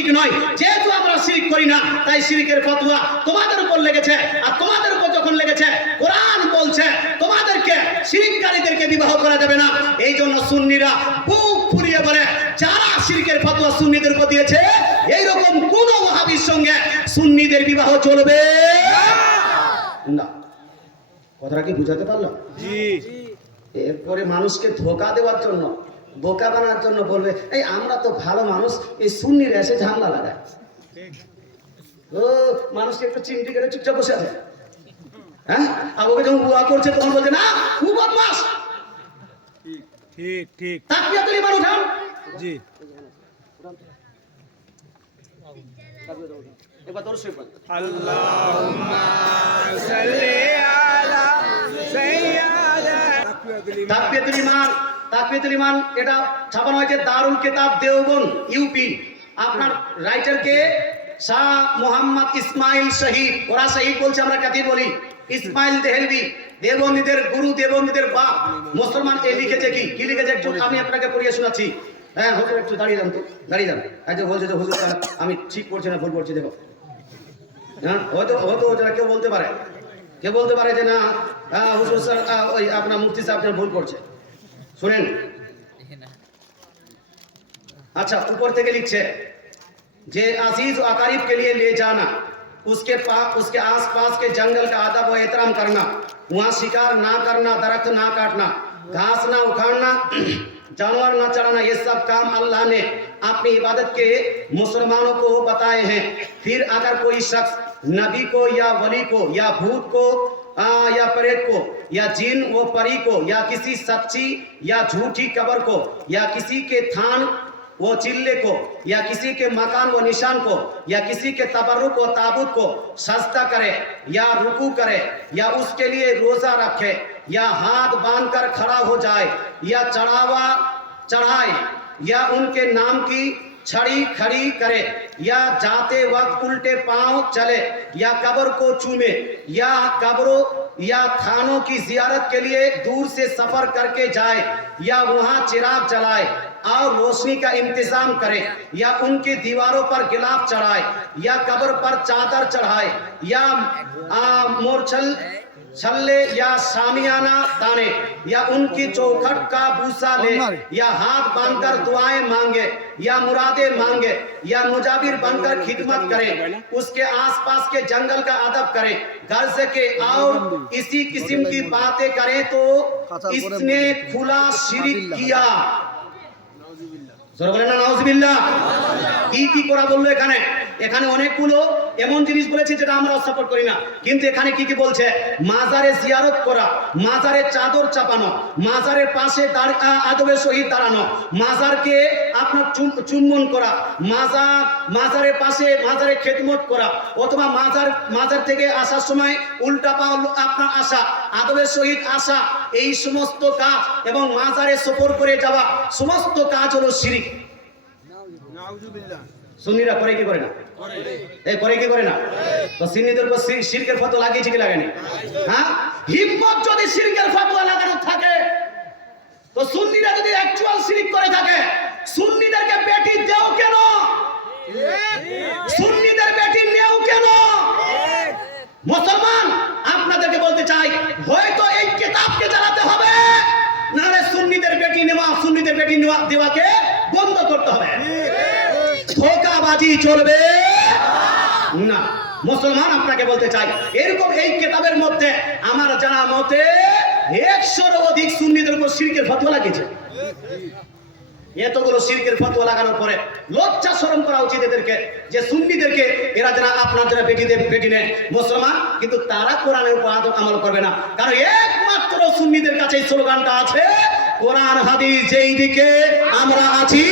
শিরক নয়। যেহেতু আমরা শিরক করি না, তাই শিরকের ফতোয়া তোমাদের উপর লেগেছে। আর তোমাদের উপর যখন লেগেছে, কোরআন বলছে তোমাদেরকে শিরককারীদেরকে বিবাহ করা যাবে না। এই জন্য সুন্নিরা বুক ফুলিয়ে বলে, যারা শিরকের ফতোয়া সুন্নিদের উপর দিয়েছে, এইরকম কোন ওয়াহাবীর সঙ্গে সুন্নিদের বিবাহ চলবে না। কথাটা কি বুঝাতে পারলাম? জি। এরপরে মানুষকে ধোঁকা দেওয়ার জন্য, বোকা বানানোর জন্য বলবে, এই আমরা তো ভালো মানুষ, এই সুন্নিরা এসে ঝামেলা লাগায়। ও মানুষকে একটু চিমটি করে চুপচাপ বসে আছে। হ্যাঁ, আর ওকে যখন বুয়া করছে তখন বলছে না খুব বদমাশ। ঠিক ঠিক। তাকবীরাতুল ঈমান উঠান। জি। একবার দরুদ শরীফ পড়ুন। আল্লাহুম্মা সাল্লি আলা সাইয়্যিদিনা। তাকবীরাতুল ঈমান, তাকবীরাতুল ঈমান এটা ছাপানো হয়েছে দারুল কিতাব দেওবন্দ ইউপি। আপনার রাইটারকে শাহ মোহাম্মদ ইসমাইল শহীদ, ওরা শহীদ বলছে, আমরা কাতি বলি। ইসমাইল দেহলভি, দেবন্দীদের গুরু, দেবন্দীদের বাপ। মুসলমান এ লিখেছে কি লিখেছে একটু আমি আপনাকে পড়িয়ে শোনাচ্ছি। হ্যাঁ হুজুর একটু দাঁড়িয়ে যান তো, দাঁড়িয়ে যান। আচ্ছা বলছে যে হুজুর আমি ঠিক করছি না ভুল করছি, দেখো। হ্যাঁ হয়তো কেউ বলতে পারে যে না হুজুর স্যার ওই আপনার মুফতি সাহেব ভুল করছে। শুনেন, अच्छा ऊपर থেকে লিখছে যে अजीज व अकारीब के लिए ले जाना, उसके आसपास के जंगल का अदब व एहतराम करना, वहाँ शिकार ना करना, दरख्त ना काटना, घास ना उखाड़ना, जानवर ना चढ़ाना, ये सब काम अल्लाह ने अपनी इबादत के मुसलमानों को बताए हैं। फिर अगर कोई शख्स नबी को या वली को या भूत को या प्रेत को या जिन व परी को या किसी सच्ची या झूठी कब्र को या किसी के थान वो चिल्ले को या किसी के मकान व निशान को या किसी के तबर्रुक व ताबूत को सजदा करे या रुकू करे या उसके लिए रोजा रखे या हाथ बांधकर खड़ा हो जाए या चढ़ावा चढ़ाए या उनके नाम की छड़ी खड़ी करे या जाते वक्त उल्टे पांव चले या कब्र को चूमे या कब्रों या थानों की जियारत के लिए दूर से सफर करके जाए या वहां चिराग जलाए और रोशनी का इंतजाम करे या उनकी दीवारों पर गिलाफ चढ़ाए या कब्र पर चादर चढ़ाए या मोरछल छल्ले या शामियाना ताने या उनकी चौखट का भूसा ले या हाथ बांधकर दुआएं मांगे या मुरादे मांगे या मुजाबिर बनकर खिदमत करे, उसके आसपास के जंगल का अदब करे, घर से के और इसी किस्म की बातें करे तो इसने खुला शिरक किया। জোরে বলেন না নাউজুবিল্লাহ। কি করা বললো এখানে? এখানে অনেকগুলো এমন জিনিস বলেছে যেটা আমরা সাপোর্ট করি না, কিন্তু এখানে কি বলছে? মাজারে জিয়ারত করা, মাজারে চাদর চাপানো, মাজারের পাশে আদবের সহিত দাঁড়ানো, মাজারকে আপনার চুম্বন করা, মাজারের পাশে মাজারে খেদমত করা, অথবা মাজার থেকে আসার সময় উল্টা পা আপনার আসা, আদবের সহিত আসা, এই সমস্ত কাজ এবং মাজারে সফর করে যাওয়া সমস্ত কাজ হলো শিরক। সুন্নিরা করে কি করে না? করে কি করে না? তো সুন্নিদের উপর শিরকের ফতোয়া লাগিয়েছে কি লাগেনি? হ্যাঁ, হিম্মত যদি শিরকের ফতোয়া লাগানো থাকে, তো সুন্নিরা যদি অ্যাকচুয়াল শিরক করে থাকে, সুন্নিদেরকে বেটি দেও কেন? সুন্নিদের বেটি নেও কেন? মুসলমান আপনাদেরকে বলতে চাই, হয়তো এই কিতাবকে জ্বালাতে হবে, নারে সুন্নিদের বেটি নেওয়া, সুন্নিদের বেটি দেওয়াকে বন্ধ করতে হবে। ধোঁকাবাজি চলবে না। মুসলমান আপনাকে বলতে চাই, এরকম এই কিতাবের মধ্যে আমার জানা মতে 100-এর অধিক সুন্নিদের উপর শিরকের ফতোয়া লাগিয়েছে। এতগুলো শিরকের ফতোয়া লাগানোর পরে লজ্জা শরম করা উচিত এদেরকে, যে সুন্নিদেরকে এরা যারা আপনার যারা বেটি নেন মুসলমান, কিন্তু তারা কোরআনের উপর আমল করবে না। কারণ একমাত্র সুন্নিদের কাছে এই স্লোগানটা আছে, কোরআন হাদিস যেই দিকে আমরা আছি